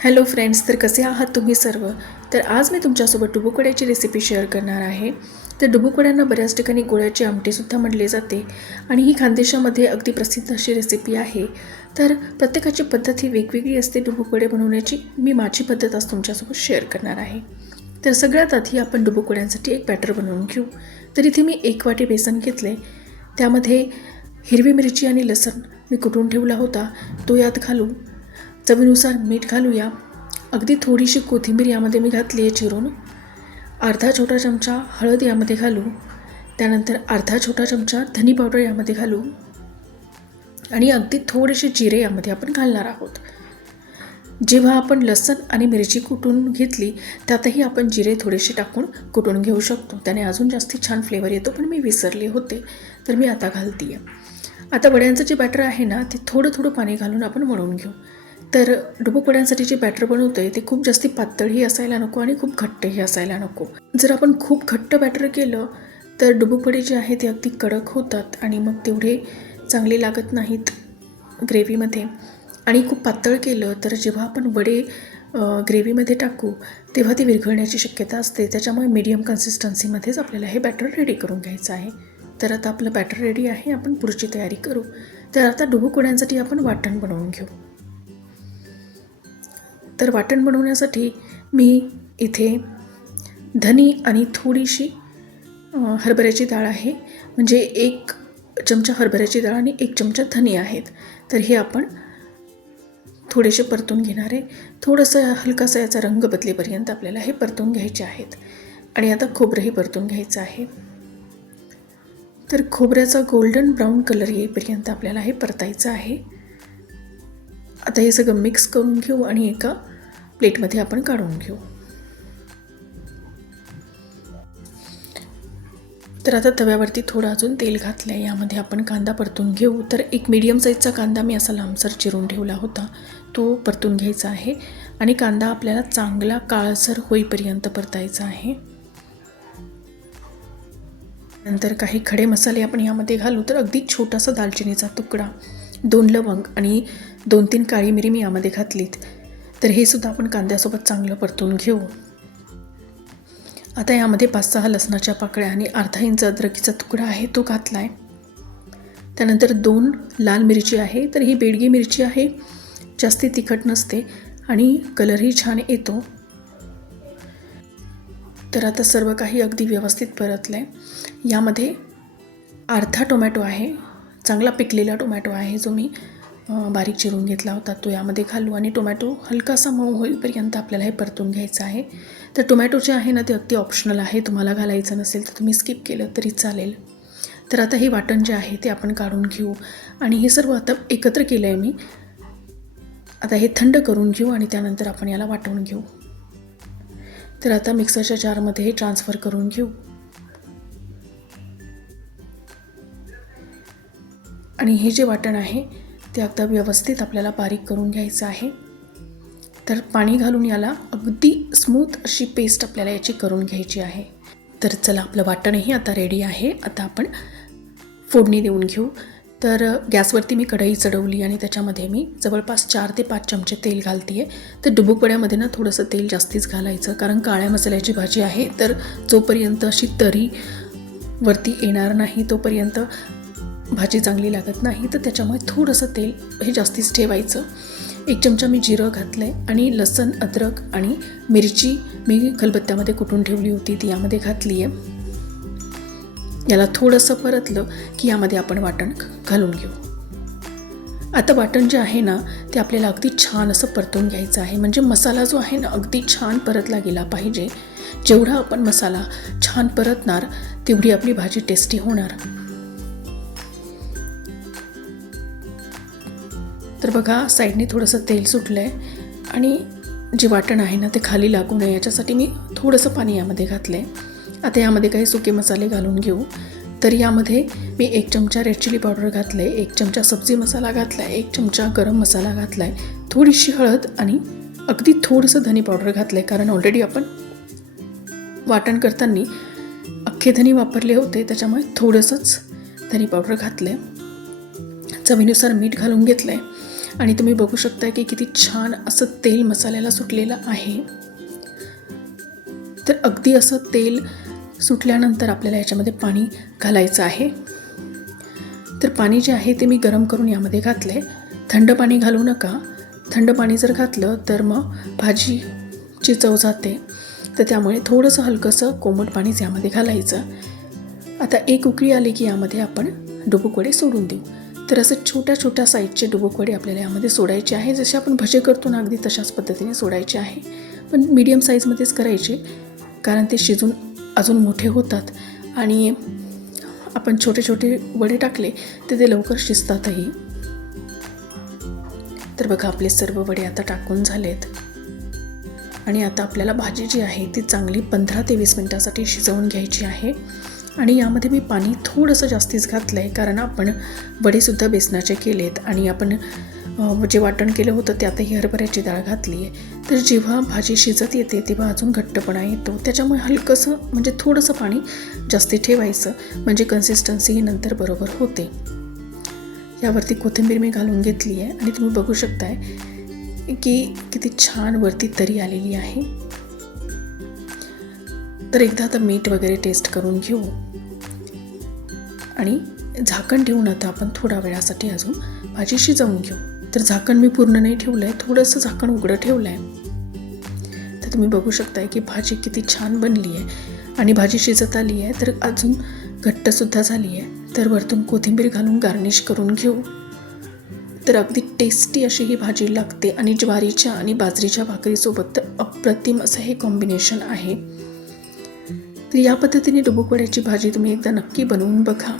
Hello friends, तर कसे आहात तुम्ही सर्व? तर आज मी तुमच्यासोबत डुबुकवड्याची रेसिपी शेअर करणार आहे. तर डुबुकवड्यांना बऱ्याच ठिकाणी गुळाची आमटीसुद्धा म्हटले जाते आणि ही खानदेशामध्ये अगदी प्रसिद्ध अशी रेसिपी आहे. तर प्रत्येकाची पद्धत ही वेगवेगळी असते डुबुकवडे बनवण्याची. मी माझी पद्धत आज तुमच्यासोबत शेअर करणार आहे. तर सगळ्यात आधी आपण डुबुकवड्यांसाठी एक बॅटर बनवून घेऊ. तर इथे मी 1 वाटी बेसन घेतले. त्यामध्ये हिरवी मिरची आणि लसूण मी कुटून ठेवला होता तो यात घालून चवीनुसार मीठ घालूया. अगदी थोडीशी कोथिंबीर यामध्ये मी घातली आहे चिरून. अर्धा छोटा चमचा हळद यामध्ये घालू. त्यानंतर अर्धा छोटा चमचा धनी पावडर यामध्ये घालू आणि अगदी थोडेसे जिरे यामध्ये आपण घालणार आहोत. जेव्हा आपण लसूण आणि मिरची कुटून घेतली त्यातही आपण जिरे थोडेसे टाकून कुटून घेऊ शकतो. त्याने अजून जास्ती छान फ्लेवर येतो, पण मी विसरले होते तर मी आता घालते आहे. आता वड्यांचं जे बॅटर आहे ना ते थोडं थोडं पाणी घालून आपण मळून घेऊ. तर डुबुकवड्यांसाठी जे बॅटर बनवतो आहे ते खूप जास्ती पातळही असायला नको आणि खूप घट्टही असायला नको. जर आपण खूप घट्ट बॅटर केलं तर डुबुकवडे जे आहे ते अगदी कडक होतात आणि मग तेवढे चांगले लागत नाहीत ग्रेव्हीमध्ये. आणि खूप पातळ केलं तर जेव्हा आपण वडे ग्रेव्हीमध्ये टाकू तेव्हा ते विरघळण्याची शक्यता असते. त्याच्यामुळे मीडियम कन्सिस्टन्सीमध्येच आपल्याला हे बॅटर रेडी करून घ्यायचं आहे. तर आता आपलं बॅटर रेडी आहे, आपण पुढची तयारी करू. तर आता डुबुकवड्यांसाठी आपण वाटण बनवून घेऊ. तर वाटण बनवण्यासाठी मी इथे धनी आणि थोडीशी हरभऱ्याची डाळ आहे, म्हणजे 1 चमचा हरभऱ्याची डाळ आणि 1 चमचा धनी आहेत. तर हे आपण थोडेसे परतून घेणार आहे. थोडंसं हलकासा याचा रंग बदलेपर्यंत आपल्याला हे परतून घ्यायचे आहेत. आणि आता खोबरंही परतून घ्यायचं आहे. तर खोबऱ्याचा गोल्डन ब्राऊन कलर येईपर्यंत आपल्याला हे परतायचं आहे. आता हे सगळं मिक्स करून घेऊ आणि एका प्लेटमध्ये आपण काढून घेऊ. तर आता तव्यावरती थोडं अजून तेल घातलं आहे. यामध्ये आपण कांदा परतून घेऊ. तर एक मीडियम साईजचा कांदा मी असा लांबसर चिरून ठेवला होता, तो परतून घ्यायचा आहे. आणि कांदा आपल्याला चांगला काळसर होईपर्यंत परतायचा आहे. नंतर काही खडे मसाले आपण यामध्ये घालू. तर अगदी छोटासा दालचिनीचा तुकडा, 2 लवंग आणि 2-3 काळी मिरी मी यामध्ये घातलीत. तर हे सुद्धा आपण कांद्यासोबत चांगलं परतून घेऊ. आता यामध्ये 5-6 लसणाच्या पाकळ्या आणि अर्धा इंच अद्रकीचा तुकडा आहे तो घातला आहे. त्यानंतर 2 लाल मिरची आहे. तर ही बेडगी मिरची आहे, जास्ती तिखट नसते आणि कलरही छान येतो. तर आता सर्व काही अगदी व्यवस्थित परतलं आहे. यामध्ये अर्धा टोमॅटो आहे, चांगला पिकलेला टोमॅटो आहे, जो मी बारीक चिरून घेतला होता तो यामध्ये घालू. आणि टोमॅटो हलकासा मऊ होईपर्यंत आपल्याला हे परतून घ्यायचं आहे. तर टोमॅटो जे आहे ना ते अगदी ऑप्शनल आहे, तुम्हाला घालायचं नसेल तर तुम्ही स्किप केलं तरी चालेल. तर आता हे वाटण जे आहे ते आपण काढून घेऊ आणि हे सर्व आता एकत्र केलं आहे मी. आता हे थंड करून घेऊ आणि त्यानंतर आपण याला वाटून घेऊ. तर आता मिक्सरच्या जारमध्ये हे ट्रान्सफर करून घेऊ. आणि हे जे वाटण आहे ते अगदी व्यवस्थित आपल्याला बारीक करून घ्यायचं आहे. तर पाणी घालून याला अगदी स्मूथ अशी पेस्ट आपल्याला याची करून घ्यायची आहे. तर चला, आपलं वाटणही आता रेडी आहे. आता आपण फोडणी देऊन घेऊ. तर गॅसवरती मी कढई चढवली आणि त्याच्यामध्ये मी जवळपास 4 ते 5 चमचे तेल घालते आहे. तर डुबुकवड्यामध्ये ना थोडंसं तेल जास्तीच घालायचं, कारण काळ्या मसाल्याची भाजी आहे. तर जोपर्यंत अशी तरी वरती येणार नाही तोपर्यंत भाजी चांगली लागत नाही. तर त्याच्यामुळे थोडंसं तेल हे जास्तीच ठेवायचं. 1 चमचा मी जिरं घातलं आहे आणि लसूण, अद्रक आणि मिरची मी खलबत्त्यामध्ये कुटून ठेवली होती ती यामध्ये घातली आहे. याला थोडंसं परतलं की यामध्ये आपण वाटण घालून घेऊ. आता वाटण जे आहे ना ते आपल्याला अगदी छान असं परतून घ्यायचं आहे. म्हणजे मसाला जो आहे ना अगदी छान परतला गेला पाहिजे. जेवढा आपण मसाला छान परतणार तेवढी आपली भाजी टेस्टी होणार. तर बघा, साईडने थोडंसं तेल सुटलं आहे आणि जे वाटण आहे ना ते खाली लागू नये याच्यासाठी मी थोडंसं पाणी यामध्ये घातलं आहे. आता यामध्ये काही सुके मसाले घालून घेऊ. तर यामध्ये मी 1 चमचा रेड चिली पावडर घातलं आहे, 1 चमचा सब्जी मसाला घातला आहे, 1 चमचा गरम मसाला घातला आहे, थोडीशी हळद आणि अगदी थोडंसं धनी पावडर घातलं आहे. कारण ऑलरेडी आपण वाटण करताना अख्खे धनी वापरले होते, त्याच्यामुळे थोडंसंच धनी पावडर घातलं आहे. चवीनुसार मीठ घालून घेतलं आहे. आणि तुम्ही बघू शकता की किती छान असं तेल मसाल्याला सुटलेलं आहे. तर अगदी असं तेल सुटल्यानंतर आपल्याला याच्यामध्ये पाणी घालायचं आहे. तर पाणी जे आहे ते मी गरम करून यामध्ये घातलं आहे. थंड पाणी घालू नका. थंड पाणी जर घातलं तर मग भाजीची चव जाते. तर त्यामुळे थोडंसं हलकंसं कोमट पाणीच यामध्ये घालायचं. आता एक उकळी आली की यामध्ये आपण डुबुक वडे सोडून देऊ. तर असं छोट्या छोट्या साईजचे डुबुक वडे आपल्याला यामध्ये सोडायचे आहे. जसे आपण भजे करतो ना अगदी तशाच पद्धतीने सोडायचे आहे. पण मीडियम साईजमध्येच करायचे, कारण ते शिजून अजून मोठे होतात आणि आपण छोटे छोटे वडे टाकले तर ते लवकर शिजतातही. तर बघा आपले सर्व वडे आता टाकून झालेत आणि आता आपल्याला भाजी जी आहे ती चांगली 15 ते 20 मिनिटासाठी शिजवून घ्यायची आहे. आणि यामध्ये मी पाणी थोडंसं जास्तीच घातलं आहे, कारण आपण वडेसुद्धा बेसनाचे केलेत आणि आपण जे वाटण केलं होतं त्यातही हरभऱ्याची डाळ घातली आहे. तर जेव्हा भाजी शिजत येते तेव्हा अजून घट्टपणा येतो. त्याच्यामुळे हलकंसं म्हणजे थोडंसं पाणी जास्ती ठेवायचं, म्हणजे कन्सिस्टन्सी नंतर बरोबर होते. यावरती कोथिंबीर मी घालून घेतली आहे आणि तुम्ही बघू शकताय की किती छान वरती तरी आलेली आहे. तर एकदा आता मीठ वगैरे टेस्ट करून घेऊ आणि झाकण ठेवून आता आपण थोड्या वेळासाठी अजून भाजी शिजवून घेऊ. तर झाकण मी पूर्ण नाही ठेवलं आहे, थोडंसं झाकण उघडं ठेवलं आहे. तर तुम्ही बघू शकताय की भाजी किती छान बनली आहे आणि भाजी शिजत आली आहे, तर अजून घट्टसुद्धा झाली आहे. तर वरतून कोथिंबीर घालून गार्निश करून घेऊ. तर अगदी टेस्टी अशी ही भाजी लागते आणि ज्वारीच्या आणि बाजरीच्या भाकरीसोबत तर अप्रतिम असं हे कॉम्बिनेशन आहे. तर या पद्धतीने डुबुक वड्याची भाजी तुम्ही एकदा नक्की बनवून बघा.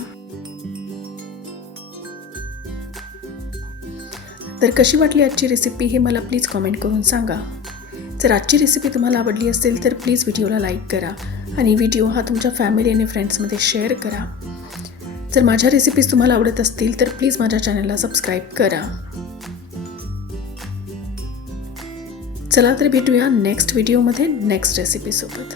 तर कशी वाटली आजची रेसिपी हे मला प्लीज कॉमेंट करून सांगा. जर आजची रेसिपी तुम्हाला आवडली असेल तर प्लीज व्हिडिओला लाईक करा आणि व्हिडिओ हा तुमच्या फॅमिली आणि फ्रेंड्समध्ये शेअर करा. जर माझ्या रेसिपीज तुम्हाला आवडत असतील तर प्लीज माझ्या चॅनलला सबस्क्राईब करा. चला तर भेटूया नेक्स्ट व्हिडिओमध्ये नेक्स्ट रेसिपीसोबत.